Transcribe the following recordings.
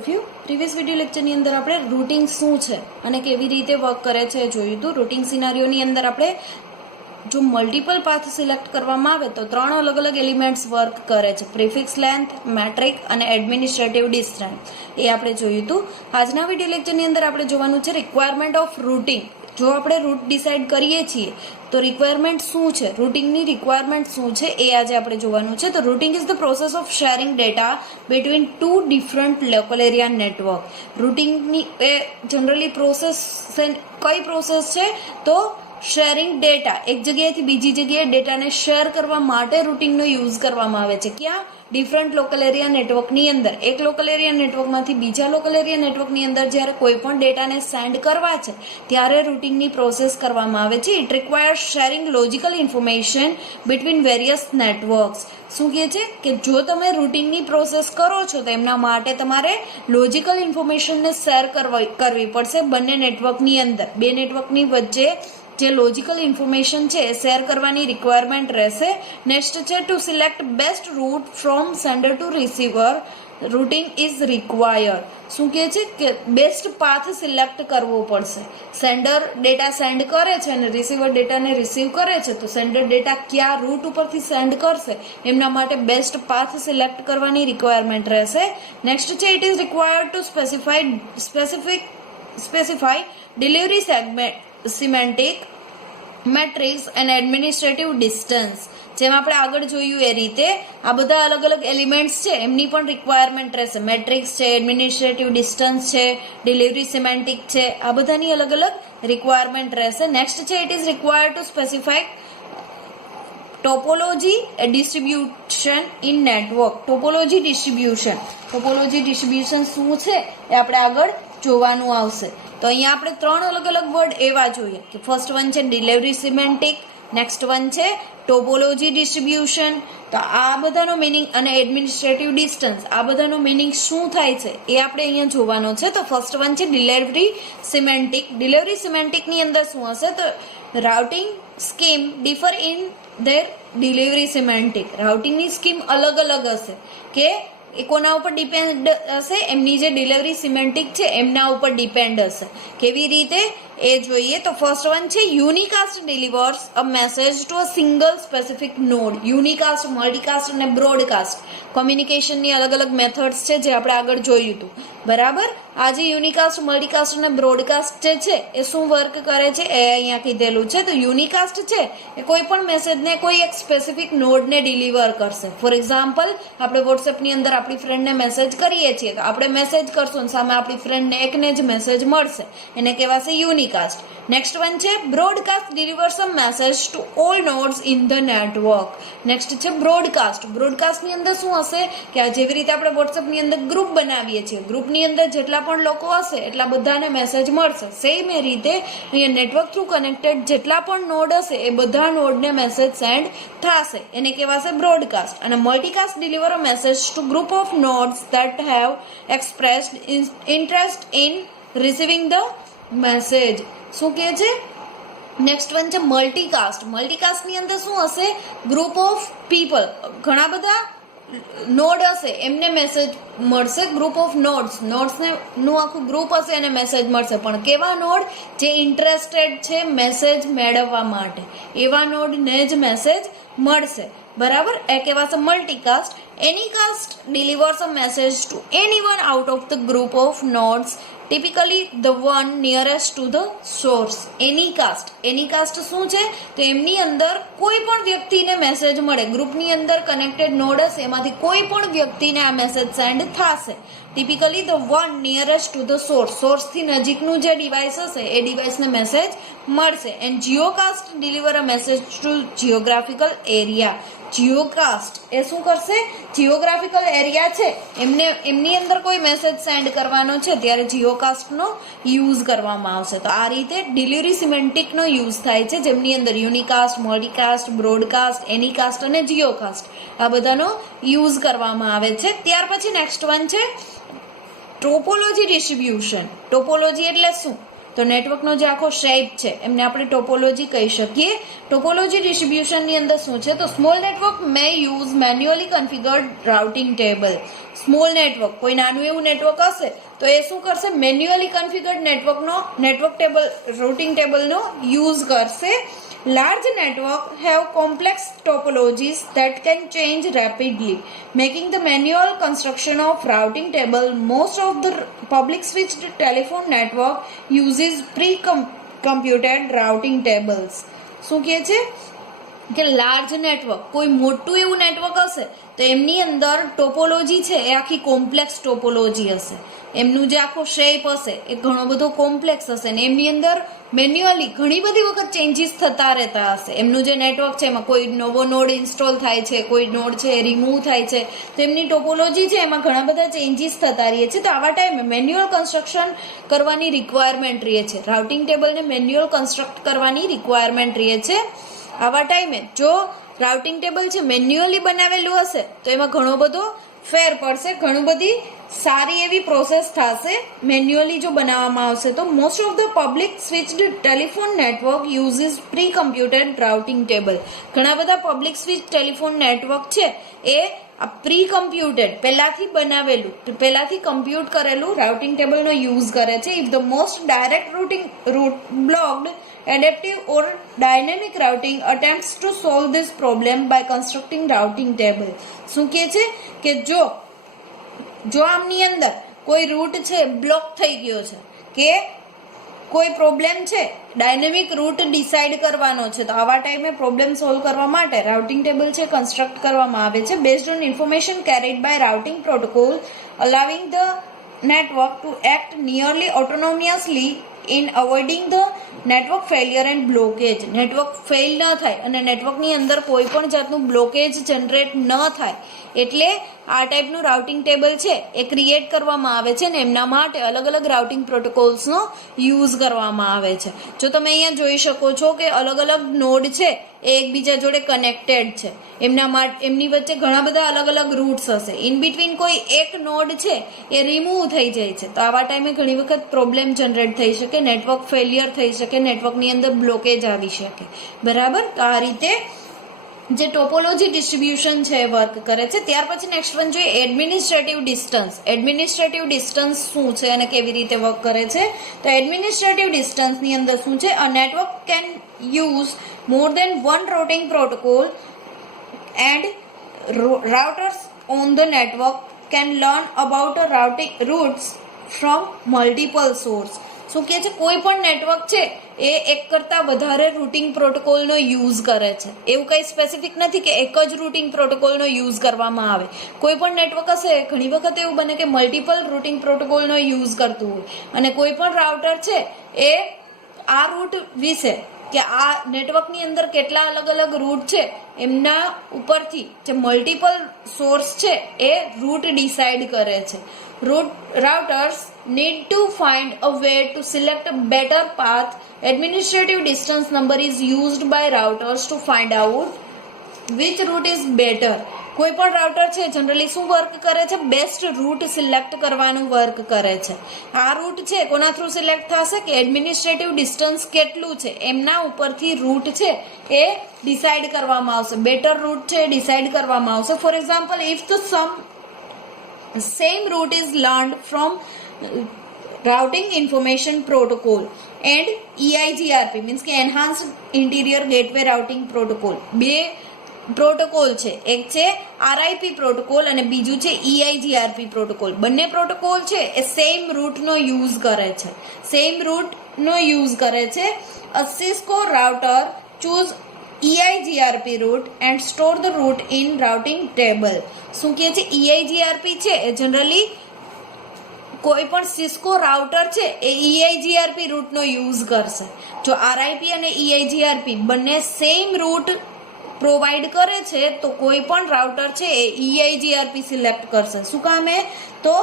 Of you. Previous video લેક્ચરની અંદર આપણે routing શું છે અને કેવી રીતે વર્ક કરે છે જોયું હતું. રૂટિંગ સિનારીઓની અંદર આપણે જો મલ્ટિપલ પાથ સિલેક્ટ કરવામાં આવે તો 3 અલગ અલગ એલિમેન્ટ્સ વર્ક કરે છે: પ્રિફિક્સ લેન્થ, મેટ્રિક અને એડમિનિસ્ટ્રેટિવ ડિસ્ટન્સ. એ આપણે જોયું હતું. આજના વિડીયો લેક્ચરની અંદર આપણે જોવાનું છે રિક્વાયરમેન્ટ ઓફ રૂટિંગ. જો આપણે રૂટ ડિસાઇડ કરીએ છીએ તો રિક્વાયરમેન્ટ શું છે, રૂટિંગની રિક્વાયરમેન્ટ શું છે એ આજે આપણે જોવાનું છે. તો routing is the process of sharing data between 2 different local area network. રૂટિંગની એ જનરલી પ્રોસેસ કઈ પ્રોસેસ છે તો શેરિંગ ડેટા, એક જગ્યાએથી બીજી જગ્યાએ ડેટાને શેર કરવા માટે રૂટિંગનો યુઝ કરવામાં આવે છે. ક્યાં? ડિફરન્ટ લોકલ એરિયા નેટવર્કની અંદર. એક લોકલ એરિયા નેટવર્કમાંથી બીજા લોકલ એરિયા નેટવર્કની અંદર જ્યારે કોઈ પણ ડેટાને સેન્ડ કરવા છે ત્યારે રૂટિંગની પ્રોસેસ કરવામાં આવે છે. It requires sharing logical information between various networks. શું કહે છે કે જો તમે રૂટિંગની પ્રોસેસ કરો છો તો એમના માટે તમારે લોજિકલ ઇન્ફોર્મેશનને શેર કરવી પડશે બંને નેટવર્કની અંદર. બે નેટવર્કની વચ્ચે જે લોજિકલ ઇન્ફોર્મેશન છે એ શેર કરવાની રિક્વાયરમેન્ટ રહેશે. નેક્સ્ટ છે to select best route from sender to receiver. Routing is required. શું કહે છે કે બેસ્ટ પાથ સિલેક્ટ કરવો પડશે. સેન્ડર ડેટા સેન્ડ કરે છે અને રિસીવર ડેટાને રિસીવ કરે છે તો સેન્ડર ડેટા કયા રૂટ ઉપરથી સેન્ડ કરશે એમના માટે બેસ્ટ પાથ સિલેક્ટ કરવાની રિક્વાયરમેન્ટ રહેશે. નેક્સ્ટ છે it is required to specify delivery semantic, matrix અને એડમિનિસ્ટ્રેટિવ ડિસ્ટન્સ. જેમ આપણે આગળ જોયું એ રીતે આ બધા અલગ અલગ એલિમેન્ટ્સ છે એમની પણ રિક્વાયરમેન્ટ રહેશે. મેટ્રિક્સ છે, એડમિનિસ્ટ્રેટિવ ડિસ્ટન્સ છે, ડિલિવરી સિમેન્ટિક છે, આ બધાની અલગ અલગ રિક્વાયરમેન્ટ રહેશે. નેક્સ્ટ છે it is required to specify topology distribution in network. Topology distribution શું છે એ આપણે આગળ જોવાનું આવશે. તો અહીંયા આપણે 3 અલગ અલગ વર્ડ એવા જોઈએ કે ફર્સ્ટ વન છે ડિલિવરી સિમેન્ટિક, નેક્સ્ટ વન છે ટોપોલોજી ડિસ્ટ્રીબ્યુશન. તો આ બધાનો મિનિંગ અને એડમિનિસ્ટ્રેટિવ ડિસ્ટન્સ, આ બધાનો મિનિંગ શું થાય છે એ આપણે અહીંયા જોવાનો છે. તો ફર્સ્ટ વન છે ડિલિવરી સિમેન્ટિક. ડિલિવરી સિમેન્ટિકની અંદર શું હશે તો routing scheme differ in their delivery semantic. રાઉટિંગની સ્કીમ અલગ અલગ હશે કે એ કોના ઉપર ડિપેન્ડ હશે, એમની જે ડિલિવરી સિમેન્ટિક છે એમના ઉપર ડિપેન્ડ હશે. કેવી રીતે એ જોઈએ. તો ફર્સ્ટ વન છે unicast delivers a message to a single specific node. Unicast, multicast અને બ્રોડકાસ્ટ કોમ્યુનિકેશનની અલગ અલગ મેથડ્સ છે જે આપણે આગળ જોયું હતું. બરાબર. આ જે યુનિકાસ્ટ, મલ્ટીકાસ્ટ અને બ્રોડકાસ્ટ જે છે એ શું વર્ક કરે છે એ અહીંયા કીધેલું છે. તો યુનિકાસ્ટ છે એ કોઈ પણ મેસેજને કોઈ એક સ્પેસિફિક નોડને ડિલિવર કરશે. ફોર એક્ઝામ્પલ આપણે વોટ્સએપની અંદર આપણી ફ્રેન્ડને મેસેજ કરીએ છીએ તો આપણે મેસેજ કરશું અને સામે આપણી ફ્રેન્ડને એકને જ મેસેજ મળશે, એને કહેવાશે યુનિકાસ્ટ. નેક્સ્ટ વન છે broadcast delivers a message to all nodes in the network. Next છે બ્રોડકાસ્ટ. બ્રોડકાસ્ટની અંદર શું હશે કે આ જેવી રીતે આપણે વોટ્સએપની અંદર ગ્રુપ બનાવીએ છીએ, ગ્રુપની અંદર જેટલા પણ લોકો હશે એટલા બધાને મેસેજ મળશે. સેમ એ રીતે અહીંયા નેટવર્ક થ્રુ કનેક્ટેડ જેટલા પણ નોડ હશે એ બધા નોડને મેસેજ સેન્ડ થશે, એને કહેવાશે બ્રોડકાસ્ટ. અને multicast deliver a message to group of nodes that have expressed interest in receiving the message. શું કહે છે? નેક્સ્ટ વન છે મલ્ટીકાસ્ટ. મલ્ટીકાસ્ટની અંદર શું હશે? ગ્રુપ ઓફ પીપલ, ઘણા બધા નોડ હશે એમને મેસેજ મળશે. ગ્રુપ ઓફ નોડ્સને નું આખું ગ્રુપ હશે એને મેસેજ મળશે. પણ કેવા નોડ? જે ઇન્ટરેસ્ટેડ છે મેસેજ મેળવવા માટે, એવા નોડને જ મેસેજ મળશે. બરાબર. એ કહેવાશે multicast. Anycast delivers a message to anyone out of the group of nodes, typically the one nearest to the source. Anycast શું છે તો એમની અંદર કોઈ પણ વ્યક્તિને મેસેજ મળે. ગ્રુપની અંદર કનેક્ટેડ નોડ હશે એમાંથી કોઈ પણ વ્યક્તિને આ મેસેજ સેન્ડ થશે. Typically the one nearest to the source. સોર્સથી નજીકનું જે ડિવાઇસ હશે એ ડિવાઇસને મેસેજ મળશે. And geocast deliver a message to geographical area. Geocast એ શું કરશે? જીઓગ્રાફિકલ એરિયા છે એમની અંદર કોઈ મેસેજ સેન્ડ કરવાનો છે ત્યારે જીઓકાસ્ટનો યુઝ કરવામાં આવશે. તો આ રીતે ડિલિવરી સિમેન્ટિકનો યુઝ થાય છે જેમની અંદર યુનિકાસ્ટ, મલ્ટીકાસ્ટ, બ્રોડકાસ્ટ, એનીકાસ્ટ અને જીઓકાસ્ટ આ બધાનો યુઝ કરવામાં આવે છે. ત્યાર પછી નેક્સ્ટ વન છે ટોપોલોજી ડિસ્ટ્રીબ્યુશન. ટોપોલોજી એટલે શું? તો નેટવર્કનો જે આખો શેપ છે એમને આપણે ટોપોલોજી કહી શકીએ. ટોપોલોજી ડિસ્ટ્રીબ્યુશનની અંદર શું છે, તો small network may use manually configured routing table. Small network, કોઈ નાનું એવું નેટવર્ક હશે તો એ શું કરશે, manually configured network table routing ટેબલનો યુઝ કરશે. Large networks have complex topologies that can change rapidly, making the manual construction of routing table. Most of the public switched telephone network uses pre-computed routing tables. શું કહે છે કે large network, કોઈ મોટું એવું network હશે તો એમની અંદર ટોપોલોજી છે એ આખી કોમ્પ્લેક્સ ટોપોલોજી હશે. એમનું જે આખો શેપ હશે એ ઘણો બધો કોમ્પ્લેક્સ હશે ને એમની અંદર મેન્યુઅલી ઘણી બધી વખત ચેન્જીસ થતા રહેતા હશે. એમનું જે નેટવર્ક છે એમાં કોઈ નવો નોડ ઇન્સ્ટોલ થાય છે, કોઈ નોડ છે એ રિમૂવ થાય છે, તો એમની ટોપોલોજી છે એમાં ઘણા બધા ચેન્જીસ થતા રહે છે. તો આવા ટાઈમે મેન્યુઅલ કન્સ્ટ્રક્શન કરવાની રિક્વાયરમેન્ટ રહે છે. રાઉટિંગ ટેબલને મેન્યુઅલ કન્સ્ટ્રક્ટ કરવાની રિક્વાયરમેન્ટ રહે છે. આવા ટાઈમે જો રાઉટિંગ ટેબલ છે મેન્યુઅલી બનાવેલું હશે તો એમાં ઘણો બધો ફેર પડશે, ઘણું બધી સારી એવી પ્રોસેસ થશે મેન્યુઅલી જો બનાવવામાં આવશે તો. Most of the public switched telephone network uses pre computed routing table. ઘણા બધા પબ્લિક સ્વિચ ટેલિફોન નેટવર્ક છે એ પ્રી કમ્પ્યુટેડ, પહેલાથી બનાવેલું, પહેલાથી કમ્પ્યુટ કરેલું રાઉટિંગ ટેબલનો યુઝ કરે છે. If the most direct route blocked adaptive or dynamic routing attempts to solve this problem by constructing routing table. શું કહે છે કે જો આમની અંદર કોઈ રૂટ છે બ્લોક થઈ ગયો છે કે કોઈ પ્રોબ્લેમ છે, ડાયનેમિક રૂટ ડિસાઇડ કરવાનો છે, તો આવા ટાઈમે પ્રોબ્લેમ સોલ્વ કરવા માટે રાઉટિંગ ટેબલ છે કન્સ્ટ્રક્ટ કરવામાં આવે છે. Based on information carried by routing protocol allowing the network to act nearly autonomously in avoiding the network failure and blockage. Network fail ન થાય અને નેટવર્કની અંદર કોઈ પણ જાતનું બ્લોકેજ જનરેટ ન થાય એટલે આ ટાઈપનું રાઉટિંગ ટેબલ છે એ ક્રિએટ કરવામાં આવે છે ને એમના માટે અલગ અલગ રાઉટિંગ પ્રોટોકોલ્સનો યુઝ કરવામાં આવે છે. જો તમે અહીંયા જોઈ શકો છો કે અલગ અલગ નોડ છે એ એકબીજા જોડે કનેક્ટેડ છે, એમની વચ્ચે ઘણા બધા અલગ અલગ રૂટ્સ હશે. ઇન બિટવીન કોઈ એક નોડ છે એ રિમૂવ થઈ જાય છે તો આવા ટાઈમે ઘણી વખત પ્રોબ્લેમ જનરેટ થઈ શકે, નેટવર્ક ફેલિયર થઈ શકે, નેટવર્કની અંદર બ્લોકેજ આવી શકે. બરાબર, તો આ રીતે જે ટોપોલોજી ડિસ્ટ્રીબ્યુશન છે એ વર્ક કરે છે. ત્યાર પછી નેક્સ્ટ વન જોઈએ એડમિનિસ્ટ્રેટિવ ડિસ્ટન્સ. એડમિનિસ્ટ્રેટિવ ડિસ્ટન્સ શું છે અને કેવી રીતે વર્ક કરે છે, તો એડમિનિસ્ટ્રેટિવ ડિસ્ટન્સની અંદર શું છે, a network can use more than one routing protocol and routers on the network can learn about a routing routes from multiple source. શું કહે છે, કોઈ પણ નેટવર્ક છે એ એક કરતાં વધારે રૂટિંગ પ્રોટોકોલનો યુઝ કરે છે. એવું કંઈ સ્પેસિફિક નથી કે એક જ રૂટિંગ પ્રોટોકોલનો યુઝ કરવામાં આવે. કોઈ પણ નેટવર્ક હશે ઘણી વખત એવું બને કે મલ્ટિપલ રૂટિંગ પ્રોટોકોલનો યુઝ કરતું હોય અને કોઈ પણ રાઉટર છે એ આ રૂટ વિશે કે આ નેટવર્કની અંદર કેટલા અલગ અલગ રૂટ છે એમના ઉપરથી જે મલ્ટિપલ સોર્સ છે એ રૂટ ડિસાઇડ કરે છે. Routers need to find a way to select a better path. Administrative distance number is used by routers to find out which route is better. કોઈ પણ રાઉટર છે જનરલી શું work કરે છે, best route select કરવાનું work કરે છે. આ રૂટ છે કોના થ્રુ સિલેક્ટ થશે કે એડમિનિસ્ટ્રેટિવ ડિસ્ટન્સ કેટલું છે એમના ઉપરથી રૂટ છે એ ડિસાઇડ કરવામાં આવશે, બેટર રૂટ છે એ ડિસાઇડ કરવામાં આવશે. For example, if the same route is learned from routing information protocol and EIGRP means કે enhanced interior gateway routing protocol. બે પ્રોટોકોલ છે, એક છે RIP પ્રોટોકોલ અને બીજું છે EIGRP પ્રોટોકોલ. બંને પ્રોટોકોલ છે એ સેમ રૂટનો યુઝ કરે છે, A Cisco router choose EIGRP route and store the route in routing table. શું કહે છે, EIGRP છે એ જનરલી કોઈ પણ સિસ્કો રાઉટર છે એ EIGRP રૂટનો યુઝ કરશે. જો RIP અને EIGRP બંને સેમ રૂટ પ્રોવાઈડ કરે છે તો કોઈ પણ રાઉટર છે એ EIGRP સિલેક્ટ કરશે. શું કામે, તો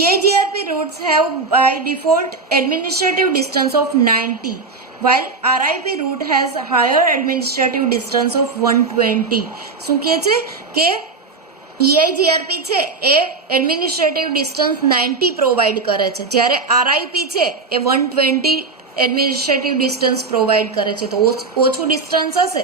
EIGRP routes have by default administrative distance of 90 while RIP route has higher administrative distance of 120. શું કહે છે કે EIGRP છે એ એડમિનિસ્ટ્રેટિવ ડિસ્ટન્સ 90 પ્રોવાઈડ કરે છે, જ્યારે RIP છે એ 120 એડમિનિસ્ટ્રેટિવ ડિસ્ટન્સ પ્રોવાઈડ કરે છે. તો ઓછું ડિસ્ટન્સ હશે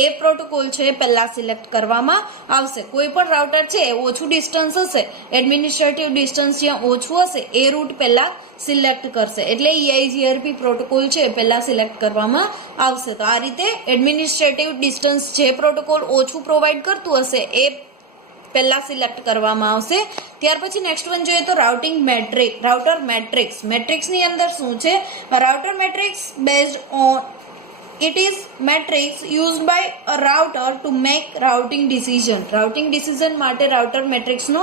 એ પ્રોટોકોલ છે પહેલા સિલેક્ટ કરવામાં આવશે. કોઈ પણ રાઉટર છે ઓછું ડિસ્ટન્સ હશે, એડમિનિસ્ટ્રેટિવ ડિસ્ટન્સ જ્યાં ઓછું હશે એ રૂટ પહેલા સિલેક્ટ કરશે, એટલે EIGRP પ્રોટોકોલ છે પહેલા સિલેક્ટ કરવામાં આવશે. તો આ રીતે એડમિનિસ્ટ્રેટિવ ડિસ્ટન્સ જે પ્રોટોકોલ ઓછું પ્રોવાઈડ કરતું હશે એ પહેલા સિલેક્ટ કરવામાં આવશે. ત્યાર પછી નેક્સ્ટ વન જોઈએ તો રાઉટર મેટ્રિક્સની અંદર શું છે? Router matrix based on it is matrix used by a router to make routing decision માટે રાઉટર મેટ્રિક્સ નો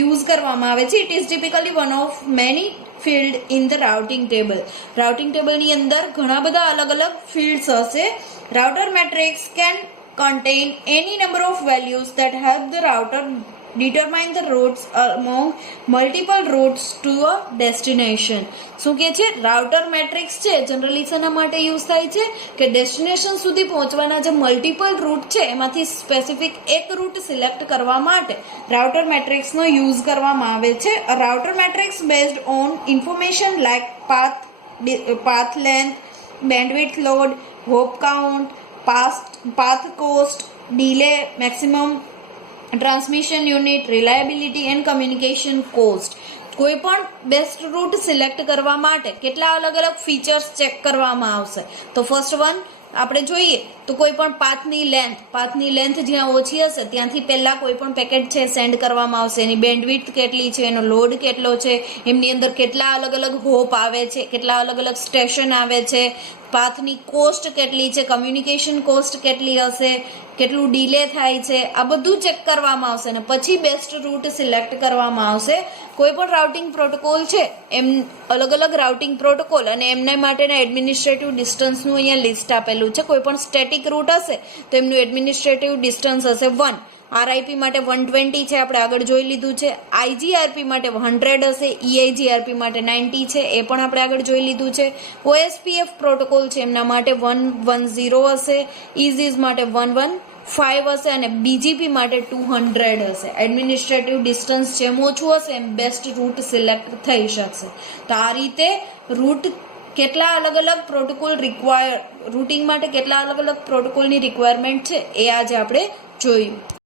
યુઝ કરવામાં આવે છે. it is typically one of many field in the routing table ની અંદર ઘણા બધા અલગ અલગ ફિલ્ડ્સ હશે. router matrix can contain any number of values that help the router determine the routes among multiple routes to a destination. શું કે છે? રાઉટર મેટ્રિક્સ છે જનરલી શેના માટે યુઝ થાય છે કે ડેસ્ટિનેશન સુધી પહોંચવાના જે મલ્ટિપલ રૂટ છે એમાંથી સ્પેસિફિક એક રૂટ સિલેક્ટ કરવા માટે રાઉટર મેટ્રિક્સનો યુઝ કરવામાં આવે છે. Router matrix based on information like path length, bandwidth load, hope count, path cost, delay, maximum transmission unit, reliability and communication cost. કોઈ પણ બેસ્ટ રૂટ સિલેક્ટ કરવા માટે કેટલા અલગ અલગ ફીચર્સ ચેક કરવામાં આવશે. તો ફર્સ્ટ વન આપણે જોઈએ તો કોઈ પણ પાથની લેન્થ જ્યાં ઓછી હશે ત્યાંથી પહેલા કોઈ પણ પેકેટ છે સેન્ડ કરવામાં આવશે. એની બેન્ડવિડ્થ કેટલી છે, એનો લોડ કેટલો છે, એમની અંદર કેટલા અલગ અલગ હોપ આવે છે, કેટલા અલગ અલગ સ્ટેશન આવે છે, પાથની કોસ્ટ કેટલી છે, કમ્યુનિકેશન કોસ્ટ કેટલી હશે, કેટલું ડીલે થાય છે, આ બધું ચેક કરવામાં આવશે અને પછી બેસ્ટ રૂટ સિલેક્ટ કરવામાં આવશે. કોઈ પણ રાઉટિંગ પ્રોટોકોલ છે એમ અલગ અલગ રાઉટિંગ પ્રોટોકોલ અને એમના માટેના એડમિનિસ્ટ્રેટિવ ડિસ્ટન્સનું અહીંયા લિસ્ટ આપેલું છે. કોઈ પણ સ્ટેટિક રૂટ હશે તો એમનું એડમિનિસ્ટ્રેટિવ ડિસ્ટન્સ હશે 1. RIP માટે 120 છે, આપણે આગળ જોઈ લીધું છે. IGRP માટે 100 હશે, EIGRP માટે 90 છે, એ પણ આપણે આગળ જોઈ લીધું છે. OSPF પ્રોટોકોલ છે એમના માટે 110 હશે, EASIS માટે 115 હશે અને BGP માટે 200 હશે. એડમિનિસ્ટ્રેટિવ ડિસ્ટન્સ જેમ ઓછું હશે એમ બેસ્ટ રૂટ સિલેક્ટ થઈ શકશે. તો આ રીતે રૂટ કેટલા અલગ અલગ પ્રોટોકોલ રૂટિંગ માટે કેટલા અલગ અલગ પ્રોટોકોલની રિક્વાયરમેન્ટ છે એ આજે આપણે જોયું.